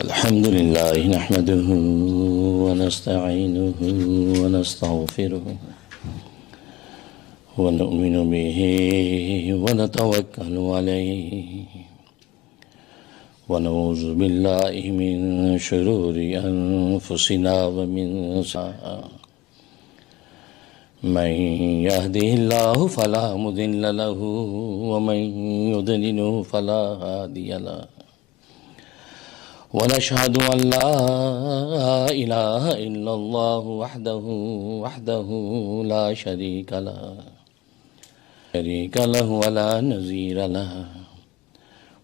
الحمد لله نحمده ونستعينه ونستغفره ونؤمن به ونتوكل عليه ونعوذ بالله من شرور أنفسنا ومن سيئات من يهده الله فلا مضل له ومن يضلل فلا هادي له ونشهد أن لا إله إلا الله وحده لا شريك له ولا نظير له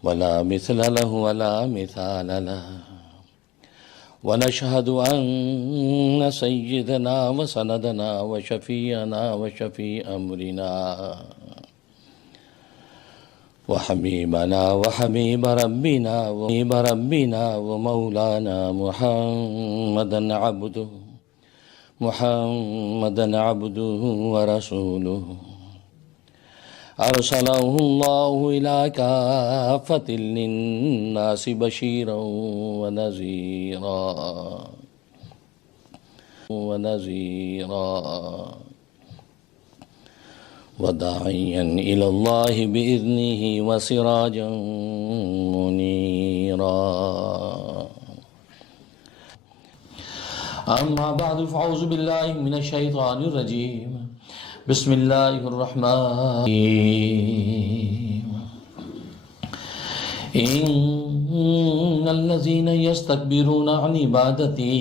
ولا مثل له ولا مثال له ونشهد أن سيدنا وسندنا وشفيعنا وشفيع أمرنا وحبيبنا وحبيب ربنا ومولانا محمدا عبده ورسوله أرسله الله إلى كافة للناس بشيرا ونذيرا وداعيا إلى الله بإذنه وسراجا منيرا أما بعد فأعوذ بالله من الشيطان الرجيم بسم الله الرحمن الرحيم إن الذين يستكبرون عن عبادتي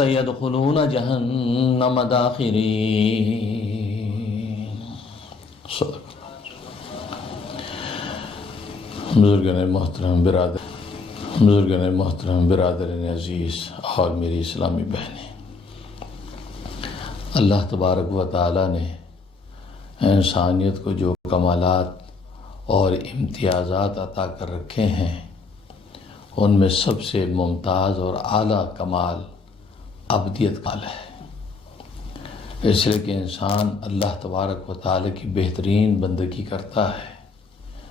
سيدخلون جهنم داخرين بزرگان محترم برادران عزیز اور میری اسلامی بہنیں، اللہ تبارک و تعالی نے انسانیت کو جو کمالات اور امتیازات عطا کر رکھے ہیں، ان میں سب سے ممتاز اور اعلیٰ کمال عبدیت کمال ہے، اس لیے کہ انسان اللہ تبارک و تعالی کی بہترین بندگی کرتا ہے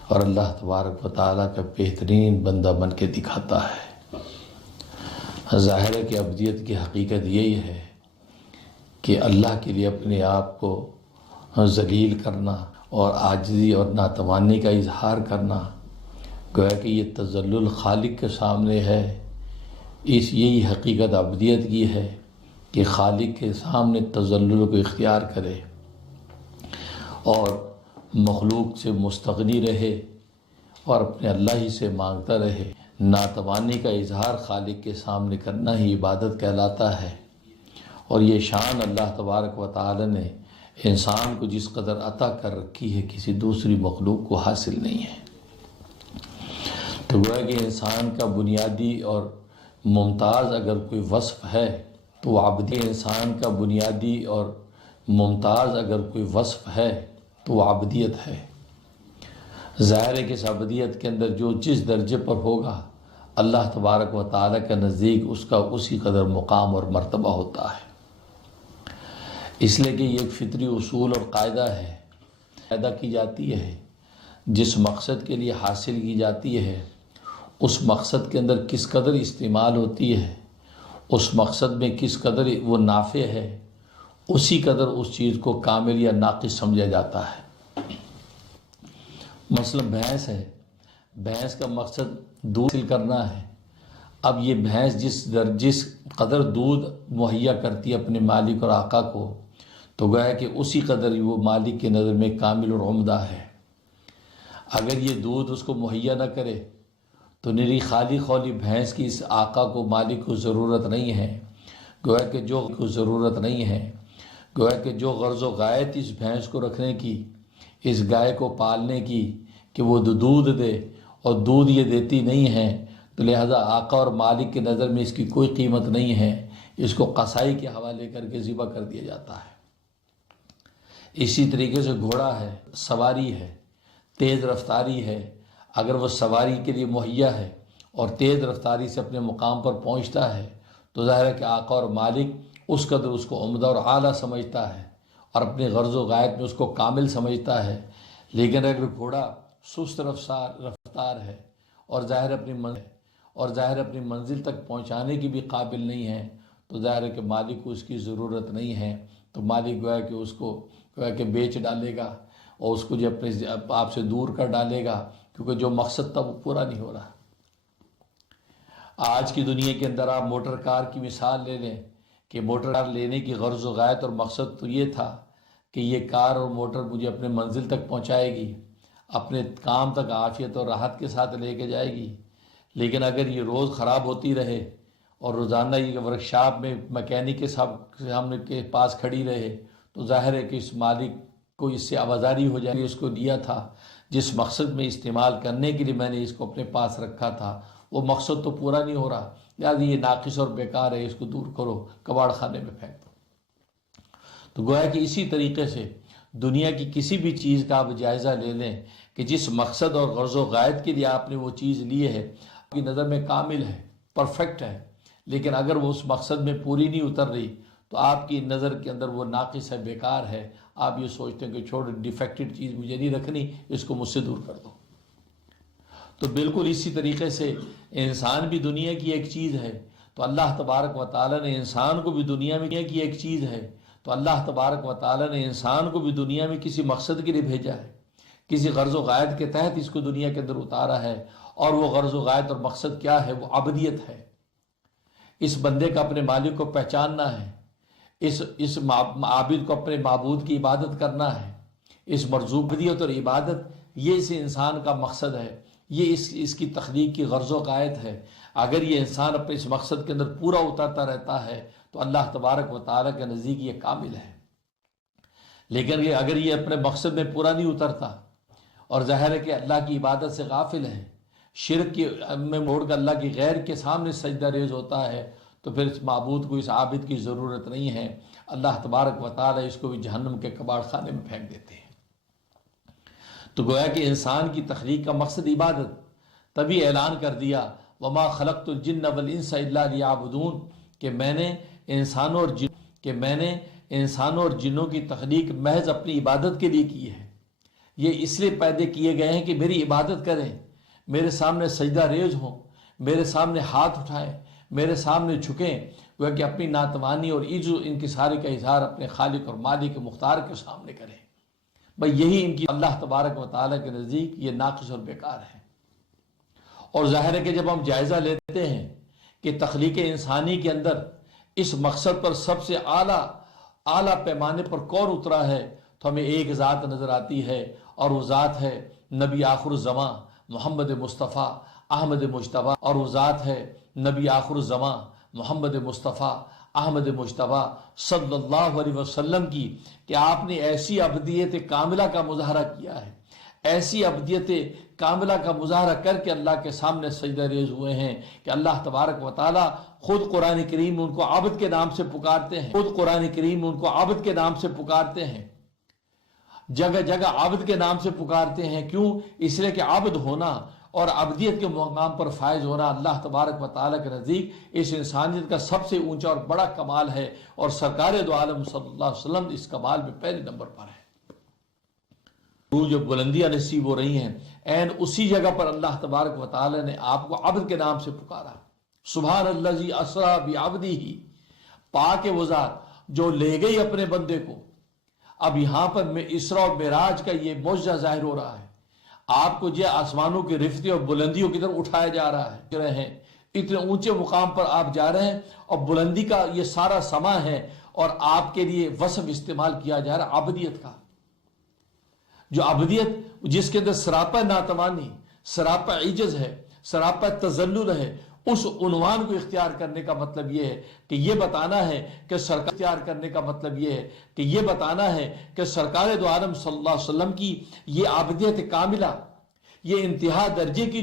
اور اللہ تبارک و تعالیٰ کا بہترین بندہ بن کے دکھاتا ہے۔ ظاہر ہے کہ عبدیت کی حقیقت یہی ہے کہ اللہ کے لیے اپنے آپ کو ذلیل کرنا اور عاجزی اور ناتوانی کا اظہار کرنا، گویا کہ یہ تذلل خالق کے سامنے ہے۔ یہی حقیقت عبدیت کی ہے کہ خالق کے سامنے تذلل کو اختیار کرے اور مخلوق سے مستغنی رہے اور اپنے اللہ ہی سے مانگتا رہے۔ ناتوانی کا اظہار خالق کے سامنے کرنا ہی عبادت کہلاتا ہے، اور یہ شان اللہ تبارک و تعالی نے انسان کو جس قدر عطا کر رکھی ہے کسی دوسری مخلوق کو حاصل نہیں ہے۔ تو گویا کہ انسان کا بنیادی اور ممتاز اگر کوئی وصف ہے تو وہ عبدی انسان کا بنیادی اور ممتاز اگر کوئی وصف ہے تو وہ عبدیت ہے۔ ظاہر ہے کہ اس عبدیت کے اندر جو جس درجے پر ہوگا اللہ تبارک و تعالیٰ کے نزدیک اس کا اسی قدر مقام اور مرتبہ ہوتا ہے۔ اس لیے کہ یہ ایک فطری اصول اور قاعدہ ہے، پیدا کی جاتی ہے، جس مقصد کے لیے حاصل کی جاتی ہے اس مقصد کے اندر کس قدر استعمال ہوتی ہے، اس مقصد میں کس قدر وہ نافع ہے، اسی قدر اس چیز کو کامل یا ناقص سمجھا جاتا ہے۔ مثلا بھینس ہے، بھینس کا مقصد دودھ حاصل کرنا ہے۔ اب یہ بھینس جس قدر دودھ مہیا کرتی ہے اپنے مالک اور آقا کو، تو گویا کہ اسی قدر وہ مالک کی نظر میں کامل اور عمدہ ہے۔ اگر یہ دودھ اس کو مہیا نہ کرے تو نری خالی خولی بھینس کی اس آقا کو مالک کو ضرورت نہیں ہے، گویا کہ جو غرض و غایت اس بھینس کو رکھنے کی، اس گائے کو پالنے کی کہ وہ دودھ دے، اور دودھ یہ دیتی نہیں ہے، تو لہذا آقا اور مالک کی نظر میں اس کی کوئی قیمت نہیں ہے، اس کو قصائی کے حوالے کر کے ذبح کر دیا جاتا ہے۔ اسی طریقے سے گھوڑا ہے، سواری ہے، تیز رفتاری ہے، اگر وہ سواری کے لیے مہیا ہے اور تیز رفتاری سے اپنے مقام پر پہنچتا ہے تو ظاہر ہے کہ آقا اور مالک اس قدر اس کو عمدہ اور اعلیٰ سمجھتا ہے اور اپنے غرض و غایت میں اس کو کامل سمجھتا ہے۔ لیکن اگر گھوڑا سست رفتار ہے اور ظاہر اپنی اور ظاہر اپنی منزل تک پہنچانے کی بھی قابل نہیں ہے، تو ظاہر ہے کہ مالک کو اس کی ضرورت نہیں ہے، تو مالک گویا کہ اس کو گویا کہ بیچ ڈالے گا اور اس کو جو اپنے آپ سے دور کر ڈالے گا، کیونکہ جو مقصد تھا وہ پورا نہیں ہو رہا۔ آج کی دنیا کے اندر آپ موٹر کار کی مثال لے لیں کہ موٹر کار لینے کی غرض و غایت اور مقصد تو یہ تھا کہ یہ کار اور موٹر مجھے اپنے منزل تک پہنچائے گی، اپنے کام تک عافیت اور راحت کے ساتھ لے کے جائے گی، لیکن اگر یہ روز خراب ہوتی رہے اور روزانہ یہ ورکشاپ میں میکینک کے سامنے کے پاس کھڑی رہے، تو ظاہر ہے کہ اس مالک کو اس سے آوازاری ہو جائے گی۔ اس کو دیا تھا جس مقصد میں استعمال کرنے کے لیے میں نے اس کو اپنے پاس رکھا تھا، وہ مقصد تو پورا نہیں ہو رہا، لہٰذا یہ ناقص اور بیکار ہے، اس کو دور کرو، کباڑ خانے میں پھینک دو۔ تو گویا کہ اسی طریقے سے دنیا کی کسی بھی چیز کا آپ جائزہ لے لیں کہ جس مقصد اور غرض و غایت کے لیے آپ نے وہ چیز لی ہے، آپ کی نظر میں کامل ہے، پرفیکٹ ہے، لیکن اگر وہ اس مقصد میں پوری نہیں اتر رہی تو آپ کی نظر کے اندر وہ ناقص ہے، بیکار ہے، آپ یہ سوچتے ہیں کہ چھوڑ، ڈیفیکٹڈ چیز مجھے نہیں رکھنی، اس کو مجھ سے دور کر دو۔ تو بالکل اسی طریقے سے انسان بھی دنیا کی ایک چیز ہے، تو اللہ تبارک و تعالیٰ نے انسان کو بھی دنیا میں کی ایک چیز ہے، تو اللہ تبارک و تعالیٰ نے انسان کو بھی دنیا میں کسی مقصد کے لیے بھیجا ہے، کسی غرض و غایت کے تحت اس کو دنیا کے اندر اتارا ہے، اور وہ غرض و غایت اور مقصد کیا ہے؟ وہ عبدیت ہے۔ اس بندے کا اپنے مالک کو پہچاننا ہے، اس عابد کو اپنے معبود کی عبادت کرنا ہے، اس مرزوقیت اور عبادت یہ اس انسان کا مقصد ہے، یہ اس کی تخلیق کی غرض و غایت ہے۔ اگر یہ انسان اپنے اس مقصد کے اندر پورا اترتا رہتا ہے تو اللہ تبارک و تعالیٰ کے نزدیک یہ کامل ہے، لیکن اگر یہ اپنے مقصد میں پورا نہیں اترتا اور ظاہر ہے کہ اللہ کی عبادت سے غافل ہے، شرک کی میں موڑ کر اللہ کی غیر کے سامنے سجدہ ریز ہوتا ہے، تو پھر اس معبود کو، اس عابد کی ضرورت نہیں ہے، اللہ تبارک و تعالیٰ اس کو بھی جہنم کے کباڑ خانے میں پھینک دیتے ہیں۔ تو گویا کہ انسان کی تخلیق کا مقصد عبادت، تبھی اعلان کر دیا وَمَا خَلَقْتُ الْجِنَّ وَالْإِنسَ إِلَّا لِيَعْبُدُونَ کہ میں نے انسانوں اور جنوں کی تخلیق محض اپنی عبادت کے لیے کی ہے، یہ اس لیے پیدا کیے گئے ہیں کہ میری عبادت کریں، میرے سامنے سجدہ ریز ہوں، میرے سامنے ہاتھ اٹھائیں، میرے سامنے جھکیں، گویا کہ اپنی ناتوانی اور عجز و انکساری کا اظہار اپنے خالق اور مالک مختار کے سامنے کریں۔ بھئی یہی ان کی اللہ تبارک و تعالیٰ کے نزدیک یہ ناقص اور بیکار ہے۔ اور ظاہر ہے کہ جب ہم جائزہ لیتے ہیں کہ تخلیق انسانی کے اندر اس مقصد پر سب سے اعلیٰ پیمانے پر کون اترا ہے، تو ہمیں ایک ذات نظر آتی ہے، اور وہ ذات ہے نبی آخر الزماں محمد مصطفیٰ احمد مجتبیٰ، اور وہ ذات ہے نبی آخر الزماں محمد مصطفیٰ احمد مجتبیٰ صلی اللہ علیہ وسلم کی، کہ آپ نے ایسی ابدیت کاملہ کا مظاہرہ کیا ہے، ایسی ابدیت کاملہ کا مظاہرہ کر کے اللہ کے سامنے سجدہ ریز ہوئے ہیں کہ اللہ تبارک و تعالیٰ خود قرآن کریم ان کو عبد کے نام سے پکارتے ہیں، خود قرآن کریم ان کو عبد کے نام سے پکارتے ہیں، جگہ جگہ عبد کے نام سے پکارتے ہیں۔ کیوں؟ اس لیے کہ عبد ہونا اور عبدیت کے مقام پر فائز ہونا اللہ تبارک و تعالیٰ کے نزدیک اس انسانیت کا سب سے اونچا اور بڑا کمال ہے، اور سرکار دو عالم صلی اللہ علیہ وسلم اس کمال میں پہلے نمبر پر ہے۔ جو بلندیاں نصیب ہو رہی ہیں، عین اسی جگہ پر اللہ تبارک و تعالیٰ نے آپ کو عبد کے نام سے پکارا۔ سبحان الذی اسریٰ بعبدہ، پاک وہ ذات جو لے گئی اپنے بندے کو۔ اب یہاں پر اسراء و معراج کا یہ معجزہ ظاہر ہو رہا ہے، آپ کو جو آسمانوں کی رفتے اور بلندیوں کی طرف اٹھایا جا رہا ہے، اتنے اونچے مقام پر آپ جا رہے ہیں، اور بلندی کا یہ سارا سما ہے، اور آپ کے لیے وصف استعمال کیا جا رہا ہے عبدیت کا، جو عبدیت جس کے اندر سراپا ناتوانی، سراپا عجز ہے، سراپا تذلل ہے، اس عنوان کو اختیار کرنے کا مطلب یہ ہے کہ یہ بتانا ہے کہ سرکار اختیار کرنے کا مطلب یہ ہے کہ یہ بتانا ہے کہ سرکار دو عالم صلی اللہ علیہ وسلم کی یہ عبدیت کاملہ، یہ انتہا درجے کی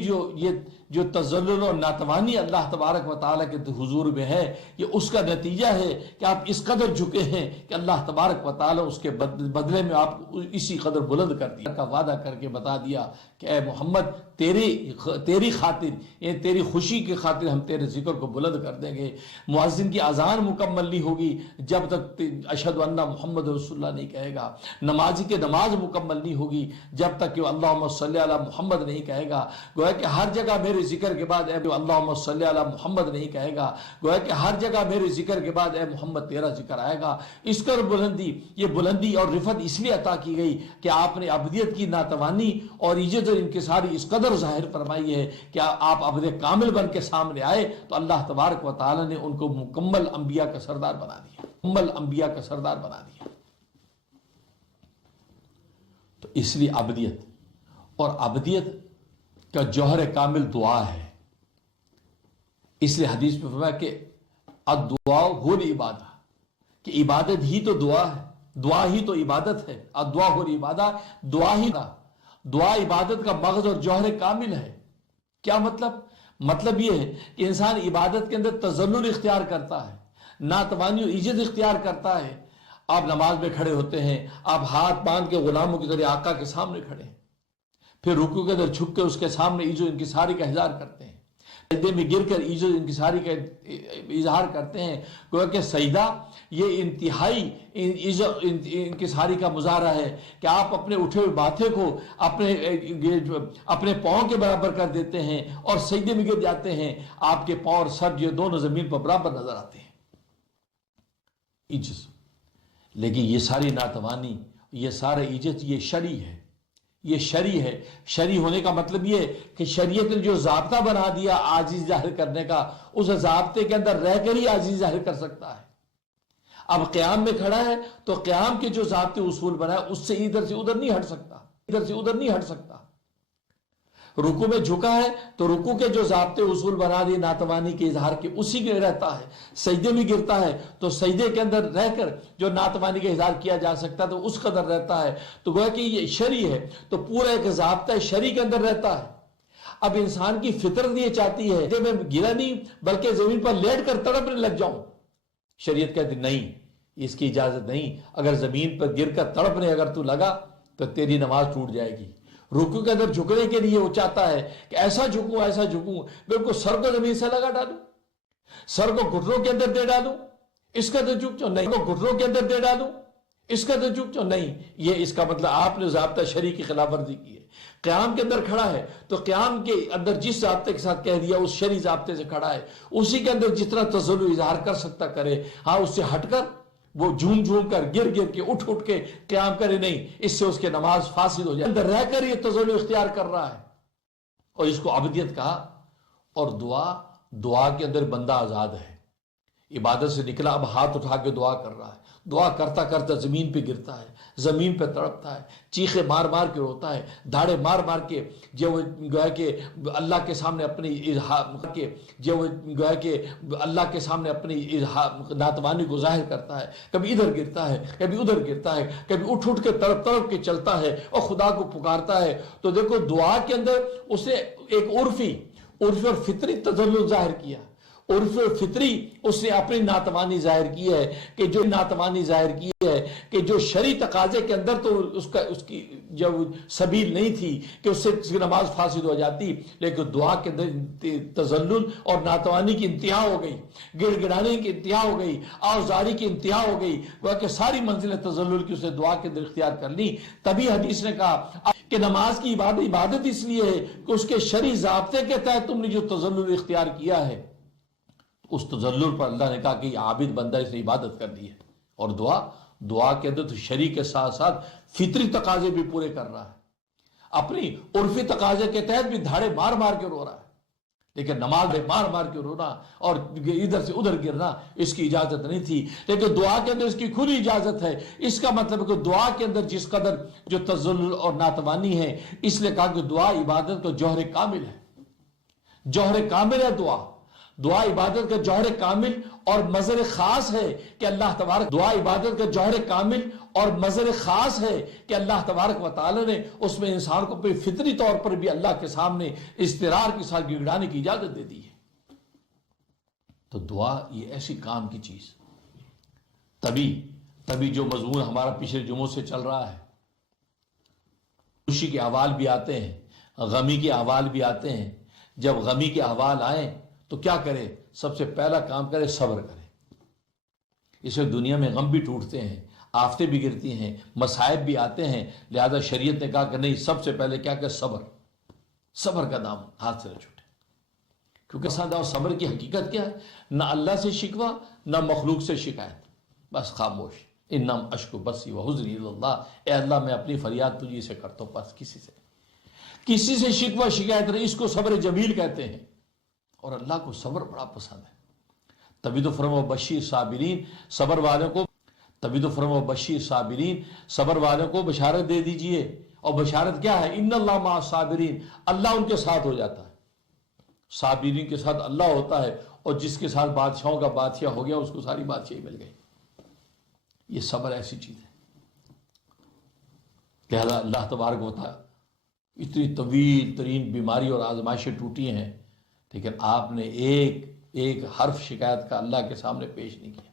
جو تذلل اور ناتوانی اللہ تبارک و تعالیٰ کے حضور میں ہے، یہ اس کا نتیجہ ہے کہ آپ اس قدر جھکے ہیں کہ اللہ تبارک و تعالیٰ اس کے بدلے میں آپ اسی قدر بلند کر دیا کا وعدہ کر کے بتا دیا کہ اے محمد تیری خاطر، یعنی تیری خوشی کی خاطر ہم تیرے ذکر کو بلند کر دیں گے۔ مؤذن کی اذان مکمل نہیں ہوگی جب تک اشہد ان محمد رسول اللہ نہیں کہے گا، نمازی کی نماز مکمل نہیں ہوگی جب تک کہ اللہم صلی علی محمد نہیں کہے گا۔ گویا کہ ہر جگہ میرے ذکر کے بعد اے اللہم صلی علی محمد نہیں کہے گا، گویا کہ ہر جگہ میرے ذکر کے بعد اے محمد تیرا ذکر آئے گا۔ اس کا بلندی، یہ بلندی اور رفعت اس لیے عطا کی گئی کہ آپ نے عبدیت کی ناتوانی اور عجز اور انکساری اس قدر ظاہر فرمائی ہے کہ آپ عبد کامل بن کے سامنے آئے تو اللہ تبارک و تعالی نے ان کو مکمل انبیاء کا سردار بنا دیا، مکمل انبیاء کا سردار بنا دیا۔ تو اس لیے عبدیت، اور عبدیت کا جوہر کامل دعا ہے۔ اس لیے حدیث میں فرمایا کہ الدعاء هو العبادہ، کہ عبادت ہی تو دعا ہے، دعا ہی تو عبادت ہے۔ الدعاء هو العبادہ، دعا ہی، دعا عبادت کا مغز اور جوہر کامل ہے۔ کیا مطلب؟ مطلب یہ ہے کہ انسان عبادت کے اندر تذلل اختیار کرتا ہے، ناتوانی و عجز اختیار کرتا ہے۔ آپ نماز میں کھڑے ہوتے ہیں، آپ ہاتھ باندھ کے غلاموں کی طرح آقا کے سامنے کھڑے ہیں، پھر رکوع کے اندر جھک کے اس کے سامنے عجز و انکساری کا اظہار کرتے ہیں، سجدے میں گر کر عجز و انکساری کا اظہار کرتے ہیں۔ گویا کہ سجدہ یہ انتہائی عجز و انکساری کا مظاہرہ ہے کہ آپ اپنے اٹھے ہوئے ماتھے کو اپنے پاؤں کے برابر کر دیتے ہیں اور سجدے میں گر جاتے ہیں۔ آپ کے پاؤں اور سر یہ دونوں زمین پر برابر نظر آتے ہیں، عجز۔ لیکن یہ ساری ناتوانی، یہ سارا عجز، یہ شرعی ہے، یہ شرعی ہے۔ شرعی ہونے کا مطلب یہ کہ شریعت نے جو ضابطہ بنا دیا عاجزی ظاہر کرنے کا، اس ضابطے کے اندر رہ کر ہی عاجزی ظاہر کر سکتا ہے۔ اب قیام میں کھڑا ہے تو قیام کے جو ضابطے اصول بنائے اس سے ادھر سے ادھر نہیں ہٹ سکتا، ادھر سے ادھر نہیں ہٹ سکتا۔ رکوع میں جھکا ہے تو رکوع کے جو ضابطے اصول بنا دیے ناتوانی کے اظہار کے، اسی کے رہتا ہے۔ سجدے میں گرتا ہے تو سجدے کے اندر رہ کر جو ناتوانی کا اظہار کیا جا سکتا ہے تو اس قدر رہتا ہے۔ تو گویا کہ یہ شرعی ہے، تو پورا ایک ضابطہ شرعی کے اندر رہتا ہے۔ اب انسان کی فطرت یہ چاہتی ہے کہ میں گرا نہیں بلکہ زمین پر لیٹ کر تڑپنے لگ جاؤں، شریعت کہتی نہیں، اس کی اجازت نہیں۔ اگر زمین پر گر کر تڑپنے اگر تو لگا تو تیری نماز ٹوٹ جائے گی۔ رکوع کے اندر جھکنے کے لیے وہ چاہتا ہے کہ ایسا جھکوں، ایسا جھکوں، بالکل سر کو زمین سے لگا ڈالوں، سر کو گھٹنوں کے اندر دے ڈالوں، اس کا تو جھک جو نہیں، کو گھٹنوں کے اندر دے ڈالوں، اس کا تو جھک جو نہیں۔ یہ اس کا مطلب آپ نے ضابطہ شرعی کی خلاف ورزی کی ہے۔ قیام کے اندر کھڑا ہے تو قیام کے اندر جس ضابطے کے ساتھ کہہ دیا اس شرعی ضابطے سے کھڑا ہے، اسی کے اندر جتنا تذلل اظہار کر سکتا کرے۔ ہاں، اس سے ہٹ کر وہ جھوم جھوم کر گر گر کے اٹھ اٹھ کے قیام کرے نہیں، اس سے اس کے نماز فاسد ہو جائے۔ اندر رہ کر یہ تذلل اختیار کر رہا ہے، اور اس کو عبدیت کہا۔ اور دعا کے اندر بندہ آزاد ہے۔ عبادت سے نکلا، اب ہاتھ اٹھا کے دعا کر رہا ہے، دعا کرتا کرتا زمین پہ گرتا ہے، زمین پہ تڑپتا ہے، چیخے مار مار کے روتا ہے، دھاڑے مار مار کے جو گویا کہ اللہ کے سامنے اپنی گویا کہ اللہ کے سامنے اپنی ناتوانی کو ظاہر کرتا ہے۔ کبھی ادھر گرتا ہے، کبھی ادھر گرتا ہے، کبھی اٹھ اٹھ کے تڑپ تڑپ کے چلتا ہے اور خدا کو پکارتا ہے۔ تو دیکھو دعا کے اندر اس نے ایک عرفی اور فطری تذلل ظاہر کیا، عرف فطری اس نے اپنی ناتوانی ظاہر کی ہے، کہ جو ناتوانی ظاہر کی ہے کہ جو شرعی تقاضے کے اندر تو اس کی جو سبیل نہیں تھی کہ اس سے نماز فاسد ہو جاتی، لیکن دعا کے اندر تذلل اور ناتوانی کی انتہا ہو گئی، گڑ گڑانے کی انتہا ہو گئی، آوزاری کی انتہا ہو گئی، کہ ساری منزلیں تذلل کی اس نے دعا کے اندر اختیار کر لی۔ تبھی حدیث نے کہا کہ نماز کی عبادت اس لیے ہے کہ اس کے شرعی ضابطے کے تحت تم نے جو تذلل اختیار کیا ہے، اس تذلل پر اللہ نے کہا کہ یہ عابد بندہ اس نے عبادت کر دی ہے۔ اور دعا کے اندر تو شرعی کے ساتھ ساتھ فطری تقاضے بھی پورے کر رہا ہے، اپنی عرفی تقاضے کے تحت بھی دھاڑے مار مار کے رو رہا ہے۔ لیکن نماز میں مار مار کے رونا اور ادھر سے ادھر گرنا اس کی اجازت نہیں تھی، لیکن دعا کے اندر اس کی کھلی اجازت ہے۔ اس کا مطلب ہے کہ دعا کے اندر جس قدر جو تذلل اور ناتوانی ہے، اس لیے کہا کہ دعا عبادت کا جوہر کامل ہے، جوہر کامل ہے دعا عبادت کا جوہر کامل اور مظہر خاص ہے کہ اللہ تبارک دعا عبادت کا جوہر کامل اور مظہر خاص ہے کہ اللہ تبارک و تعالی نے اس میں انسان کو فطری طور پر بھی اللہ کے سامنے اضطرار کے ساتھ گڑگڑانے کی اجازت دے دی ہے۔ تو دعا یہ ایسی کام کی چیز، تبھی جو مضمون ہمارا پچھلے جمعوں سے چل رہا ہے، خوشی کے احوال بھی آتے ہیں، غمی کے احوال بھی آتے ہیں۔ جب غمی کے احوال آئیں تو کیا کرے؟ سب سے پہلا کام کرے صبر کرے۔ اس میں دنیا میں غم بھی ٹوٹتے ہیں، آفتیں بھی گرتی ہیں، مصائب بھی آتے ہیں، لہذا شریعت نے کہا کہ نہیں، سب سے پہلے کیا کہ صبر کا نام ہاتھ سے نہ چھوٹے۔ کیونکہ سادہ اور صبر کی حقیقت کیا ہے؟ نہ اللہ سے شکوہ نہ مخلوق سے شکایت، بس خاموش، انما اشکو بسی وحزنی اللہ، اے اللہ میں اپنی فریاد تجھی سے کرتا ہوں، بس کسی سے شکوہ شکایت نہیں، اس کو صبر جمیل کہتے ہیں، اور اللہ کو صبر بڑا پسند ہے۔ تبھی تو فرمایا بشیر صابرین، صبر والوں کو، تبھی تو فرمایا بشیر صابرین، صبر والوں کو بشارت دے دیجئے، اور بشارت کیا ہے؟ ان اللہ مع الصابرین، اللہ ان کے ساتھ ہو جاتا ہے، صابرین کے ساتھ اللہ ہوتا ہے، اور جس کے ساتھ بادشاہوں کا بادشاہ ہو گیا اس کو ساری بادشاہی مل گئی۔ یہ صبر ایسی چیز ہے، لہذا اللہ تبارک و تعالی اتنی طویل ترین بیماری اور آزمائشیں ٹوٹی ہیں، لیکن آپ نے ایک حرف شکایت کا اللہ کے سامنے پیش نہیں کیا،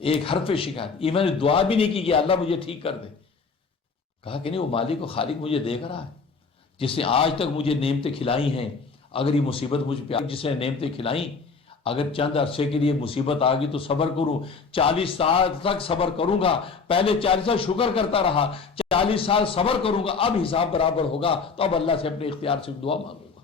ایک حرف شکایت، ایون دعا بھی نہیں کی کہ اللہ مجھے ٹھیک کر دے۔ کہا کہ نہیں، وہ مالک و خالق مجھے دیکھ رہا ہے، جس نے آج تک مجھے نعمتیں کھلائی ہیں، اگر یہ مصیبت مجھ پہ جس نے نعمتیں کھلائیں، اگر چند عرصے کے لیے مصیبت آ گئی تو صبر کروں، 40 سال تک صبر کروں گا، پہلے 40 سال شکر کرتا رہا، 40 سال صبر کروں گا، اب حساب برابر ہوگا تو اب اللہ سے اپنے اختیار سے دعا مانگوں گا۔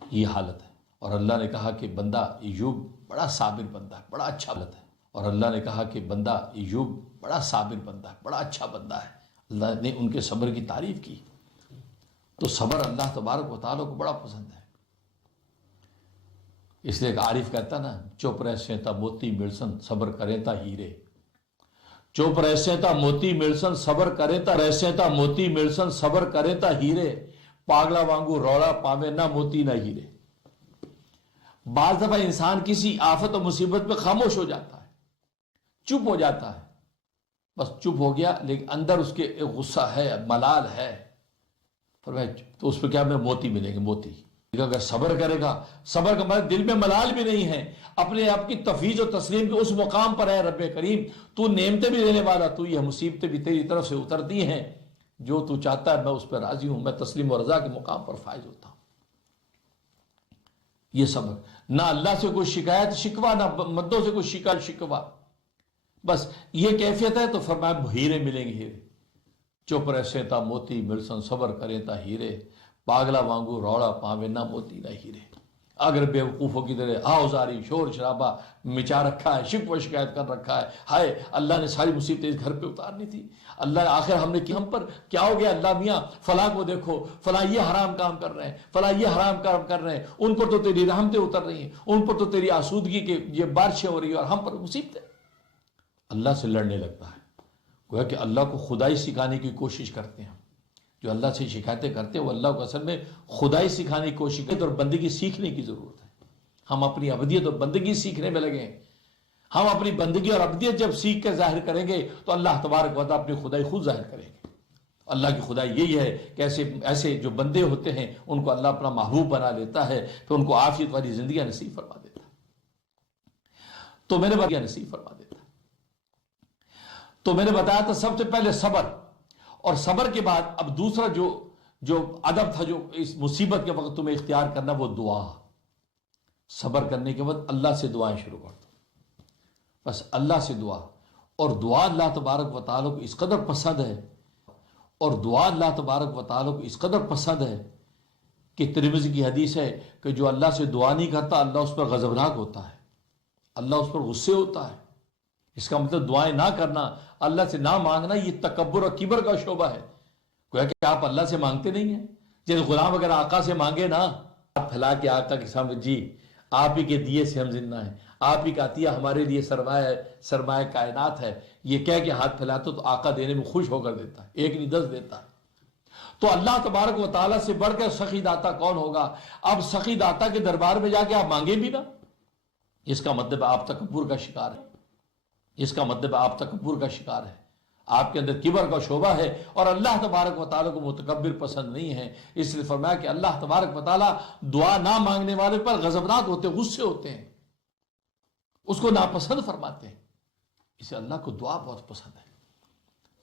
یہ حالت ہے، اور اللہ نے کہا کہ بندہ ایوب بڑا صابر بندہ ہے، بڑا اچھا حالت ہے، اور اللہ نے کہا کہ بندہ ایوب بڑا صابر بندہ ہے، بڑا اچھا بندہ ہے، اللہ نے ان کے صبر کی تعریف کی۔ تو صبر اللہ تبارک و تعالیٰ کو بڑا پسند ہے، اس لیے کہ عارف کہتا نا، چپ رہے تا موتی ملسن صبر کریں تا ہیرے، چپ رہے تا موتی ملسن صبر کریں تا رہے تا موتی ملسن صبر کریں تا ہیرے، پاگلا وانگو روڑا پاوے نہ موتی نہ ہیرے۔ بعض دفعہ انسان کسی آفت و مصیبت پہ خاموش ہو جاتا ہے، چپ ہو جاتا ہے، بس چپ ہو گیا، لیکن اندر اس کے ایک غصہ ہے، ملال ہے، تو اس پہ کیا میں موتی ملیں گے، موتی۔ اگر صبر کرے گا، صبر کا مطلب دل میں ملال بھی نہیں ہے، اپنے آپ کی تفویض و تسلیم کے اس مقام پر ہے، رب کریم تو نعمتیں بھی دینے والا، تو یہ مصیبتیں بھی تیری طرف سے اترتی ہیں، جو تو چاہتا ہے میں اس پر راضی ہوں، میں تسلیم و رضا کے مقام پر فائز ہوتا ہوں۔ یہ صبر، نہ اللہ سے کوئی شکایت شکوہ، نہ مدوں سے کوئی شکایت شکوہ، بس یہ کیفیت ہے تو فرمایا ہیرے ملیں گے، ہیرے، چپ رہے تا موتی ملسن صبر کریں تا ہیرے، پاگلا وانگو روڑا پاوے نہ موتی نہ ہیرے۔ اگر بے وقوفوں کی طرح آوزاری شور شرابہ مچا رکھا ہے، شکوہ شکایت کر رکھا ہے، ہائے اللہ نے ساری مصیبتیں اس گھر پہ اتارنی تھی، اللہ آخر ہم نے کی، ہم پر کیا ہو گیا، اللہ میاں فلاں کو دیکھو، فلاں یہ حرام کام کر رہے ہیں، فلاں یہ حرام کام کر رہے ہیں، ان پر تو تیری رحمتیں اتر رہی ہیں، ان پر تو تیری آسودگی کے یہ بارشیں ہو رہی ہیں، اور ہم پر مصیبتیں۔ اللہ سے لڑنے لگتا ہے، گویا کہ اللہ کو خدائی سکھانے کی کوشش کرتے ہیں، جو اللہ سے شکایتیں کرتے ہیں وہ اللہ کو اصل میں خدائی سکھانے کی کوشش کرتے اور بندگی سیکھنے کی ضرورت ہے۔ ہم اپنی عبدیت اور بندگی سیکھنے میں لگے ہیں، ہم اپنی بندگی اور عبدیت جب سیکھ کر ظاہر کریں گے تو اللہ تبارک و تعالیٰ اپنی خدائی خود ظاہر کریں گے۔ اللہ کی خدائی یہی ہے کہ ایسے جو بندے ہوتے ہیں ان کو اللہ اپنا محبوب بنا لیتا ہے، پھر ان کو عافیت والی زندگیاں نصیب فرما دیتا ہے، تو میں نے نصیب فرما دیتا ہے۔ تو میں نے بتایا تھا سب سے پہلے صبر، اور صبر کے بعد اب دوسرا جو ادب تھا جو اس مصیبت کے وقت تمہیں اختیار کرنا، وہ دعا۔ صبر کرنے کے بعد اللہ سے دعائیں شروع کر دو، بس اللہ سے دعا، اور دعا اللہ تبارک و تعالیٰ کو اس قدر پسند ہے، اور دعا اللہ تبارک و تعالیٰ کو اس قدر پسند ہے کہ ترمذی کی حدیث ہے کہ جو اللہ سے دعا نہیں کرتا اللہ اس پر غضبناک ہوتا ہے، اللہ اس پر غصے ہوتا ہے۔ اس کا مطلب دعائیں نہ کرنا، اللہ سے نہ مانگنا، یہ تکبر اور کبر کا شعبہ ہے، گویا کہ آپ اللہ سے مانگتے نہیں ہیں۔ جیسے غلام اگر آقا سے مانگے نا، آپ پھیلا کے آقا کے سامنے، جی آپ ہی کے دیے سے ہم زندہ ہیں، آپ ہی کا عطیہ ہمارے لیے سرمایہ کائنات ہے، یہ کہہ کے ہاتھ پھیلاتے تو آقا دینے میں خوش ہو کر دیتا ہے، ایک نہیں 10 دیتا ہے۔ تو اللہ تبارک و تعالیٰ سے بڑھ کر سخی داتا کون ہوگا؟ اب سخی داتا کے دربار میں جا کے آپ مانگیں بھی نا، اس کا مطلب آپ تکبر کا شکار ہے، اس کا مطلب آپ تکبر کا شکار ہے، آپ کے اندر کبر کا شعبہ ہے، اور اللہ تبارک و تعالیٰ کو متکبر پسند نہیں ہے۔ اس لیے فرمایا کہ اللہ تبارک و تعالیٰ دعا نہ مانگنے والے پر غضبناک ہوتے، غصے ہوتے ہیں، اس کو ناپسند فرماتے ہیں، اسے اللہ کو دعا بہت پسند ہے۔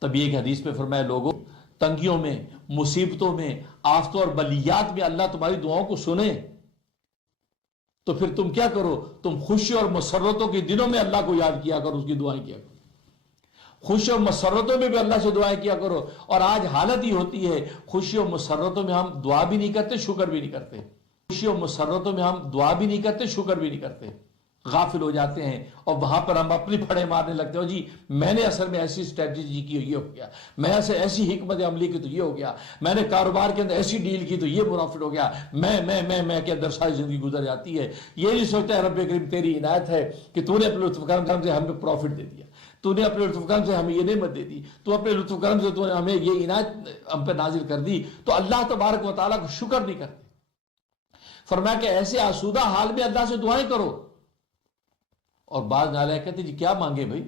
تب ایک حدیث میں فرمایا، لوگوں تنگیوں میں، مصیبتوں میں، آفتوں اور بلیات میں اللہ تمہاری دعاؤں کو سنے، تو پھر تم کیا کرو، تم خوشی اور مسرتوں کے دنوں میں اللہ کو یاد کیا کرو، اس کی دعائیں کیا کرو، خوشی اور مسرتوں میں بھی اللہ سے دعائیں کیا کرو۔ اور آج حالت ہی ہوتی ہے خوشی اور مسرتوں میں ہم دعا بھی نہیں کرتے، شکر بھی نہیں کرتے، خوشی اور مسرتوں میں ہم دعا بھی نہیں کرتے، شکر بھی نہیں کرتے، غافل ہو جاتے ہیں، اور وہاں پر ہم اپنی پھڑے مارنے لگتے ہیں، جی میں نے اصل میں ایسی اسٹریٹجی کی یہ ہو گیا، میں ایسی حکمت عملی کی تو یہ ہو گیا، میں نے کاروبار کے اندر ایسی ڈیل کی تو یہ پروفٹ ہو گیا، میں کے اندر ساری زندگی گزر جاتی ہے۔ یہ نہیں سوچتا ہے رب کریم تیری عنایت ہے کہ تو نے اپنے لطف کرم سے ہمیں پروفٹ دے دیا، تو نے اپنے لطف کرم سے ہمیں یہ نعمت دے دی، تو اپنے لطف کرم سے تو نے ہمیں یہ عنایت ہم پہ نازل کر دی، تو اللہ تبارک و تعالیٰ کو شکر نہیں کرتے۔ فرمایا کہ ایسے آسودہ حال میں اللہ سے دعائیں کرو۔ اور بعض نالے کہتے جی کیا مانگے بھائی،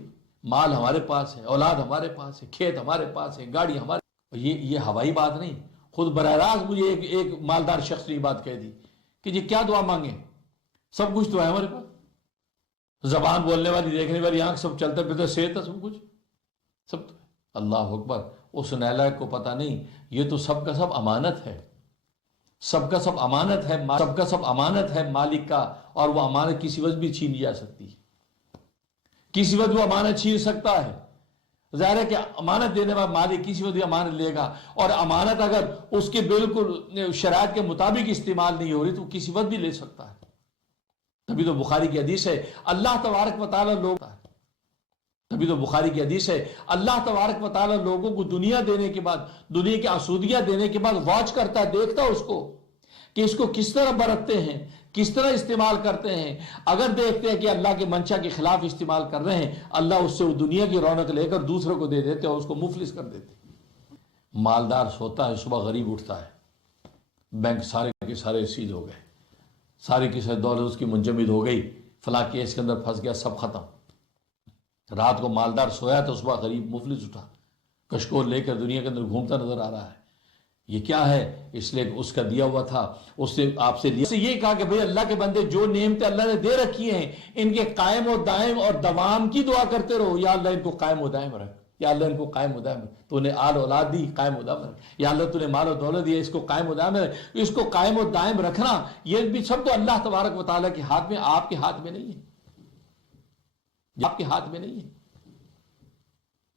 مال ہمارے پاس ہے، اولاد ہمارے پاس ہے، کھیت ہمارے پاس ہے، گاڑی ہمارے، یہ ہوائی بات نہیں، خود براہ راست مجھے ایک مالدار شخص نے یہ بات کہہ دی کہ جی کیا دعا مانگے، سب کچھ تو ہے ہمارے پاس، زبان بولنے والی، دیکھنے والی آنکھ، سب چلتے پھرتے، صحت ہے، سب کچھ سب تو ہے۔ اللہ اکبر۔ اس نالائق کو پتہ نہیں یہ تو سب کا سب امانت ہے، سب کا سب امانت ہے، سب کا سب امانت ہے مالک کا، اور وہ امانت کسی وقت بھی چھینی جا سکتی ہے، کسی وقت وہ امانت چھین سکتا ہے۔ ظاہر ہے کہ امانت دینے والا مالک کسی وقت بھی امانت لے گا، اور امانت اگر اس کے بالکل شرائط کے مطابق استعمال نہیں ہو رہی تو کسی وقت بھی لے سکتا ہے۔ تبھی تو بخاری کی حدیث ہے اللہ تبارک و تعالیٰ اللہ تبارک و تعالیٰ لوگوں کو دنیا دینے کے بعد، دنیا کی آسودگیاں دینے کے بعد واچ کرتا ہے، دیکھتا ہے اس کو کہ اس کو کس طرح برتتے ہیں، کس طرح استعمال کرتے ہیں۔ اگر دیکھتے ہیں کہ اللہ کے منشا کے خلاف استعمال کر رہے ہیں، اللہ اس سے وہ دنیا کی رونق لے کر دوسروں کو دے دیتے اور اس کو مفلس کر دیتے۔ مالدار سوتا ہے، صبح غریب اٹھتا ہے، بینک سارے کے سارے سیز ہو گئے، ساری کی ساری دولت اس کی منجمد ہو گئی، فلاں کیس کے اندر پھنس گیا، سب ختم۔ رات کو مالدار سویا تو صبح غریب مفلس اٹھا، کشکول لے کر دنیا کے اندر گھومتا نظر آ رہا ہے۔ یہ کیا ہے؟ اس لیے اس کا دیا ہوا تھا، اس نے آپ سے لیا۔ اس سے یہ کہا کہ بھئی اللہ کے بندے جو نعمتیں اللہ نے دے رکھی ہیں ان کے قائم و دائم اور دوام کی دعا کرتے رہو، یا اللہ ان کو قائم و دائم رکھ، یا اللہ ان کو قائم و دائم رکھ، تو نے آل اولاد دی قائم و دائم رکھ، یا اللہ تو نے مال و دولت دی اس کو قائم و دائم رکھ۔ اس کو قائم و دائم رکھنا یہ بھی سب تو اللہ تبارک و تعالیٰ کے ہاتھ میں، آپ کے ہاتھ میں نہیں ہے، آپ کے ہاتھ میں نہیں ہے۔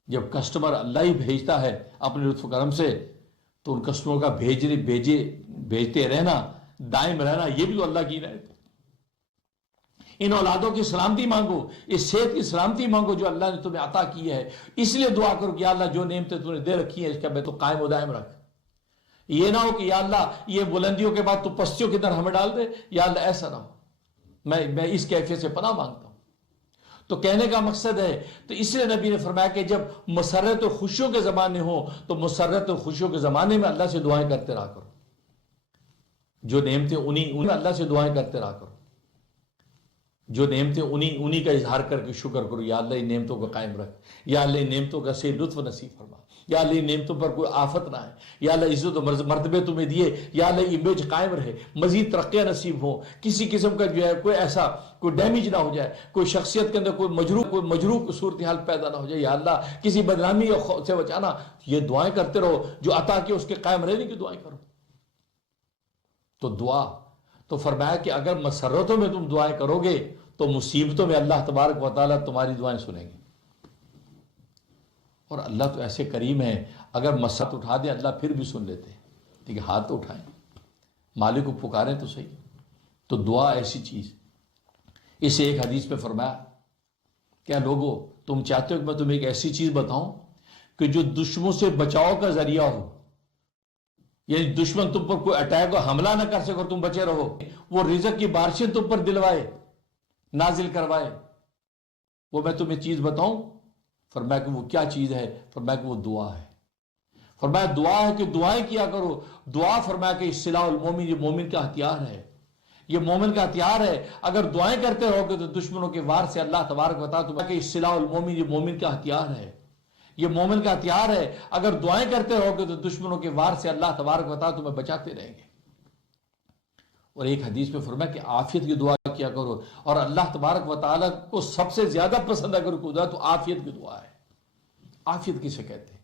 جب کسٹمر اللہ ہی بھیجتا ہے اپنے لطف کرم سے، تو ان کسٹمروں کا بھیجتے رہنا، دائم رہنا، یہ بھی تو اللہ کی عنایت ہے۔ ان اولادوں کی سلامتی مانگو، اس صحت کی سلامتی مانگو جو اللہ نے تمہیں عطا کی ہے، اس لیے دعا کرو کہ یا اللہ جو نعمتیں تو نے دے رکھی ہیں اس کا میں تو قائم و دائم رکھ۔ یہ نہ ہو کہ یا اللہ یہ بلندیوں کے بعد تو پستیوں کی طرح ہمیں ڈال دے، یا اللہ ایسا نہ ہو، میں اس کیفیت سے پناہ مانگتا ہوں۔ تو کہنے کا مقصد ہے، تو اس لیے نبی نے فرمایا کہ جب مسرت و خوشیوں کے زمانے ہوں تو مسرت و خوشیوں کے زمانے میں اللہ سے دعائیں کرتے رہا کرو، جو نعمتیں انہیں اللہ سے دعائیں کرتے رہا کرو، جو نعمتیں انہیں کا اظہار کر کے شکر کرو، یا اللہ ان نعمتوں کو قائم رکھ، یا اللہ ان نعمتوں کا صحیح لطف نصیب فرما، یا اللہ ان نعمتوں پر کوئی آفت نہ ہے، یا اللہ عزت و مرتبے تمہیں دیے، یا اللہ امیج قائم رہے، مزید ترقیاں نصیب ہوں، کسی قسم کا جو ہے کوئی ایسا کوئی ڈیمیج نہ ہو جائے، کوئی شخصیت کے اندر کوئی مجروح صورتحال پیدا نہ ہو جائے، یا اللہ کسی بدنامی سے بچانا۔ یہ دعائیں کرتے رہو، جو عطا کی اس کے قائم رہنے کی دعائیں کرو۔ تو دعا تو فرمایا کہ اگر مسرتوں میں تم دعائیں کرو گے تو مصیبتوں میں اللہ تبارک و تعالیٰ تمہاری دعائیں سنیں گے۔ اور اللہ تو ایسے کریم ہے، اگر مسرت اٹھا دیں اللہ پھر بھی سن لیتے ہیں، لیکن ہاتھ تو اٹھائیں، مالک کو پکاریں تو صحیح۔ تو دعا ایسی چیز، اسے ایک حدیث میں فرمایا، کیا لوگو تم چاہتے ہو کہ میں تمہیں ایک ایسی چیز بتاؤں کہ جو دشمنوں سے بچاؤ کا ذریعہ ہو، یعنی دشمن تم پر کوئی اٹیک اور حملہ نہ کر سکے اور تم بچے رہو، وہ رزق کی بارشیں تم پر دلوائے، نازل کروائے، وہ میں تمہیں چیز بتاؤں؟ فرمایا کہ وہ کیا چیز ہے؟ فرمایا کہ وہ دعا ہے۔ فرمایا دعا ہے کہ دعائیں کیا کرو۔ دعا فرمایا کہ سلاح المومن، یہ مومن کا ہتھیار ہے، یہ مومن کا ہتھیار ہے۔ اگر دعائیں کرتے رہو گے تو دشمنوں کے وار سے اللہ تبارک و تعالیٰ کہ سلاح المومن، یہ مومن کا ہتھیار ہے، یہ مومن کا ہتھیار ہے۔ اگر دعائیں کرتے رہو گے تو دشمنوں کے وار سے اللہ تبارک و تعالیٰ تمہیں بچاتے رہیں گے۔ اور ایک حدیث میں فرمایا کہ عافیت کی دعا کیا کرو، اور اللہ تبارک و تعالیٰ کو سب سے زیادہ پسند اگر کوئی دعا تو عافیت کی دعا ہے۔ عافیت کسے کہتے ہیں؟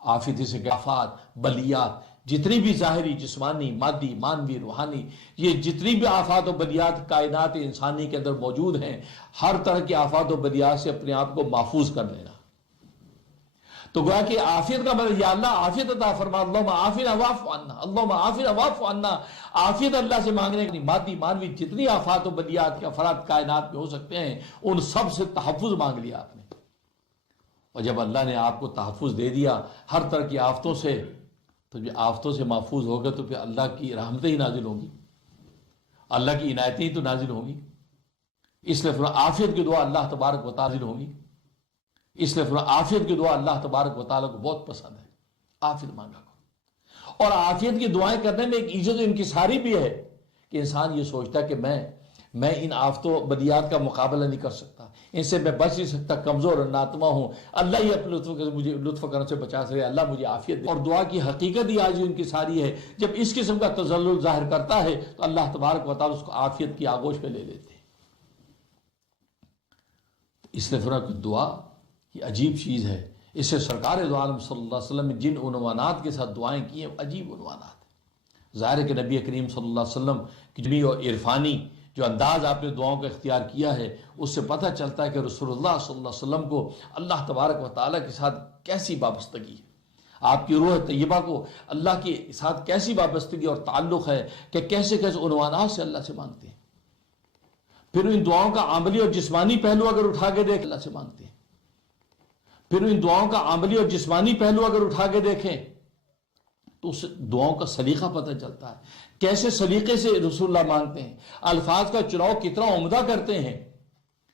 عافیت اسے کہ آفات، بلیات، جتنی بھی ظاہری، جسمانی، مادی، مانوی، روحانی، یہ جتنی بھی آفات و بلیات کائنات انسانی کے اندر موجود ہیں، ہر طرح کی آفات و بلیات سے اپنے آپ کو محفوظ کر لینا۔ تو گویا کہ عافیت کا مطلب یا اللہ عافیت عطا فرما، اللہم عافنا واعف عنا، اللہم عافنا واعف عنا۔ عافیت اللہ سے مانگنے کی مادی مانوی جتنی آفات و بلیات کے افراد کائنات میں ہو سکتے ہیں ان سب سے تحفظ مانگ لیا آپ نے۔ اور جب اللہ نے آپ کو تحفظ دے دیا ہر طرح کی آفتوں سے، تو جب آفتوں سے محفوظ ہو گئے تو پھر اللہ کی رحمتیں ہی نازل ہوں گی، اللہ کی عنایتیں ہی تو نازل ہوں گی۔ اس لیے عافیت کی دعا اللہ تبارک و تعالی ہوں گی، اس لیے عافیت کی دعا اللہ تبارک و تعالیٰ کو بہت پسند ہے، عافیت مانگا کو۔ اور عافیت کی دعائیں کرنے میں ایک عزت و انکساری بھی ہے کہ انسان یہ سوچتا ہے کہ میں ان آفتوں بلیات کا مقابلہ نہیں کر سکتا، ان سے میں بچ نہیں سکتا، کمزور اور ناتما ہوں، اللہ ہی اپنے مجھے لطف کرنے سے بچا سکے، اللہ مجھے عافیت دے۔ اور دعا کی حقیقت ہی عاجزی و انکساری ہے، جب اس قسم کا تذلل ظاہر کرتا ہے تو اللہ تبارک و تعالیٰ اس کو عافیت کی آغوش میں لے لیتے ہیں۔ اس لیے کہ دعا یہ عجیب چیز ہے، اس سے سرکار دو عالم صلی اللہ علیہ وسلم نے جن عنوانات کے ساتھ دعائیں کی ہیں عجیب عنوانات ہیں۔ ظاہر ہے کہ نبی کریم صلی اللہ علیہ وسلم کی جمی اور عرفانی جو انداز آپ نے دعاؤں کا اختیار کیا ہے اس سے پتہ چلتا ہے کہ رسول اللہ صلی اللہ علیہ وسلم کو اللہ تبارک و تعالیٰ کے ساتھ کیسی وابستگی ہے، آپ کی روح طیبہ کو اللہ کے ساتھ کیسی وابستگی اور تعلق ہے کہ کیسے کیسے عنوانات سے اللہ سے مانگتے ہیں۔ پھر ان دعاؤں کا عملی اور جسمانی پہلو اگر اٹھا کے دیکھ اللہ سے مانگتے ہیں، پھر ان دعاؤں کا عملی اور جسمانی پہلو اگر اٹھا کے دیکھیں تو اس دعاؤں کا سلیقہ پتہ چلتا ہے، کیسے سلیقے سے رسول اللہ مانگتے ہیں، الفاظ کا چناؤ کتنا عمدہ کرتے ہیں،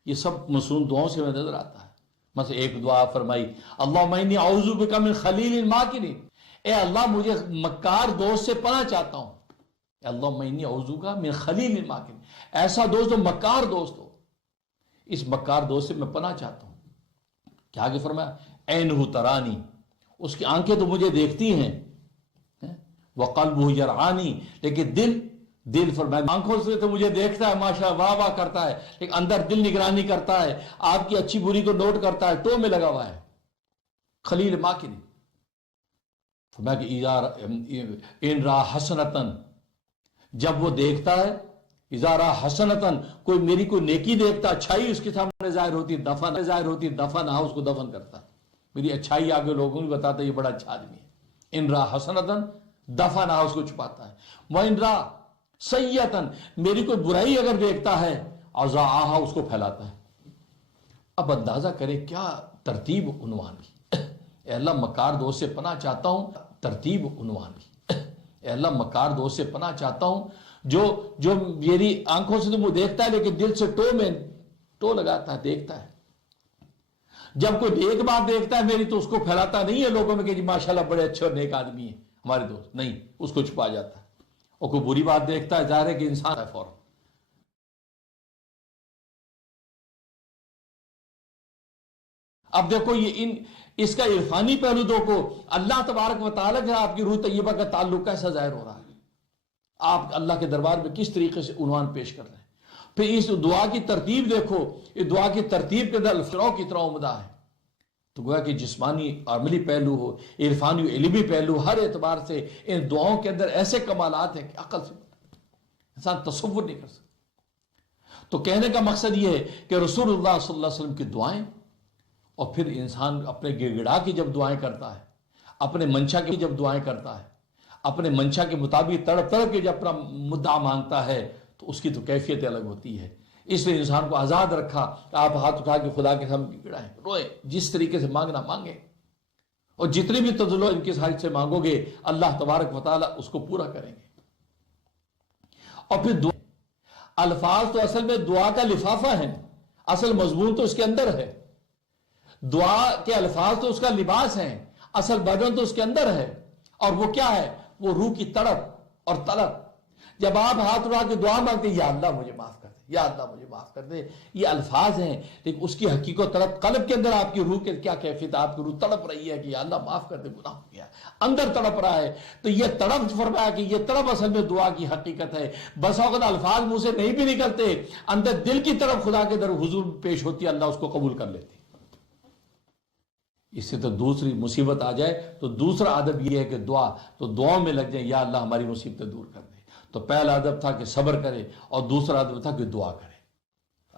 یہ سب مصنون دعاؤں سے نظر آتا ہے۔ مثلا ایک دعا فرمائی اللہم انی اعوذ بک من خلیل ماکر، اے اللہ مجھے مکار دوست سے پناہ چاہتا ہوں، اللہم انی اعوذ بک من خلیل ماکر، ایسا دوست جو مکار دوست ہو، اس مکار دوست سے میں پناہ چاہتا ہوں۔ کیا آگے فرمایا عینہ ترانی، اس کی آنکھیں تو مجھے دیکھتی ہیں، وقلبہ یرعانی، لیکن دل فرمایا آنکھوں سے تو مجھے دیکھتا ہے، ماشاء واہ واہ کرتا ہے، لیکن اندر دل نگرانی کرتا ہے، آپ کی اچھی بری کو نوٹ کرتا ہے، ٹو میں لگا ہوا ہے۔ خلیل ماکر فرمایا کہ ان را حسنتن، جب وہ دیکھتا ہے اذا را حسنتن، کوئی میری کوئی نیکی دیکھتا، اچھائی اس کے سامنے ظاہر ہوتی، دفن اس کو دفن کرتا، میری اچھائی آگے لوگوں کو بتاتا یہ بڑا اچھا آدمی ہے۔ ان را حسنتن دفن اس کو چھپاتا ہے، وَإِن را سیئتن، میری کوئی برائی اگر دیکھتا ہے اضاعہا، اس کو پھیلاتا ہے۔ اب اندازہ کرے کیا ترتیب عنوان کی، اے اللہ مکار دوست سے پناہ چاہتا ہوں، ترتیب عنوان کی، اے اللہ مکار دوست سے پناہ چاہتا ہوں جو میری آنکھوں سے تو وہ دیکھتا ہے لیکن دل سے ٹو لگاتا ہے، دیکھتا ہے۔ جب کوئی نیک بات دیکھتا ہے میری تو اس کو پھیلاتا نہیں ہے لوگوں میں کہ جی ماشاءاللہ بڑے اچھے اور نیک آدمی ہیں ہمارے دوست، نہیں، اس کو چھپا جاتا ہے۔ اور کوئی بری بات دیکھتا ہے ظاہر ہے کہ انسان ہے فوراً۔ اب دیکھو اس کا عرفانی پہلو دیکھو، اللہ تبارک و تعالیٰ کے آپ کی روح طیبہ کا تعلق کیسا ظاہر ہو رہا ہے، آپ اللہ کے دربار میں کس طریقے سے عنوان پیش کر رہے ہیں۔ پھر اس دعا کی ترتیب دیکھو، اس دعا کی ترتیب کے اندر الفراء کتنا عمدہ ہے۔ تو گویا کہ جسمانی عملی پہلو ہو، عرفانی و علمی پہلو، ہر اعتبار سے ان دعاؤں کے اندر ایسے کمالات ہیں کہ عقل سے انسان تصور نہیں کر سکتا۔ تو کہنے کا مقصد یہ ہے کہ رسول اللہ صلی اللہ علیہ وسلم کی دعائیں، اور پھر انسان اپنے گڑ گڑا کی جب دعائیں کرتا ہے، اپنے منشا کی جب دعائیں کرتا ہے، اپنے منشا کے مطابق تڑپ تڑپ کے جب اپنا مدعا مانگتا ہے تو اس کی تو کیفیت الگ ہوتی ہے۔ اس لیے انسان کو آزاد رکھا، آپ ہاتھ اٹھا کے خدا کے سامنے گڑائیں، روئیں، جس طریقے سے مانگنا مانگیں، اور جتنی بھی تذلل ان کے ساتھ سے مانگو گے اللہ تبارک و تعالیٰ اس کو پورا کریں گے۔ اور پھر دعا، الفاظ تو اصل میں دعا کا لفافہ ہے، اصل مضمون تو اس کے اندر ہے، دعا کے الفاظ تو اس کا لباس ہیں، اصل بدن تو اس کے اندر ہے، اور وہ کیا ہے، وہ روح کی تڑپ اور طلب۔ جب آپ ہاتھ اٹھا کے دعا مانگتے ہیں یا اللہ مجھے معاف کر دے، یا اللہ مجھے معاف کر دے، یہ الفاظ ہیں، لیکن اس کی حقیقت طلب، قلب کے اندر آپ کی روح کے کیا کیفیت، آپ کی روح تڑپ رہی ہے کہ یا اللہ معاف کر دے، گناہ ہو گیا، اندر تڑپ رہا ہے۔ تو یہ تڑپ فرمایا کہ یہ تڑپ اصل میں دعا کی حقیقت ہے۔ بس اوقات الفاظ منہ سے نہیں بھی نکلتے، اندر دل کی طرف خدا کے در حضور پیش ہوتی ہے، اللہ اس کو قبول کر لیتی۔ اس سے تو دوسری مصیبت آ جائے تو دوسرا ادب یہ ہے کہ دعاؤں میں لگ جائیں، یا اللہ ہماری مصیبتیں دور کر دے۔ تو پہلا ادب تھا کہ صبر کرے، اور دوسرا ادب تھا کہ دعا کرے۔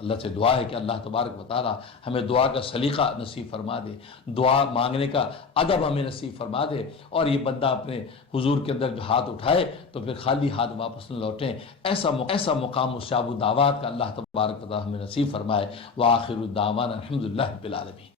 اللہ سے دعا ہے کہ اللہ تبارک و تعالی ہمیں دعا کا سلیقہ نصیب فرما دے، دعا مانگنے کا ادب ہمیں نصیب فرما دے، اور یہ بندہ اپنے حضور کے اندر جو ہاتھ اٹھائے تو پھر خالی ہاتھ واپس نہ لوٹیں، ایسا مقام مستجاب الدعوات کا اللہ تبارک و تعالی ہمیں نصیب فرمائے۔ وآخر الدعوانا الحمدللہ رب العالمین۔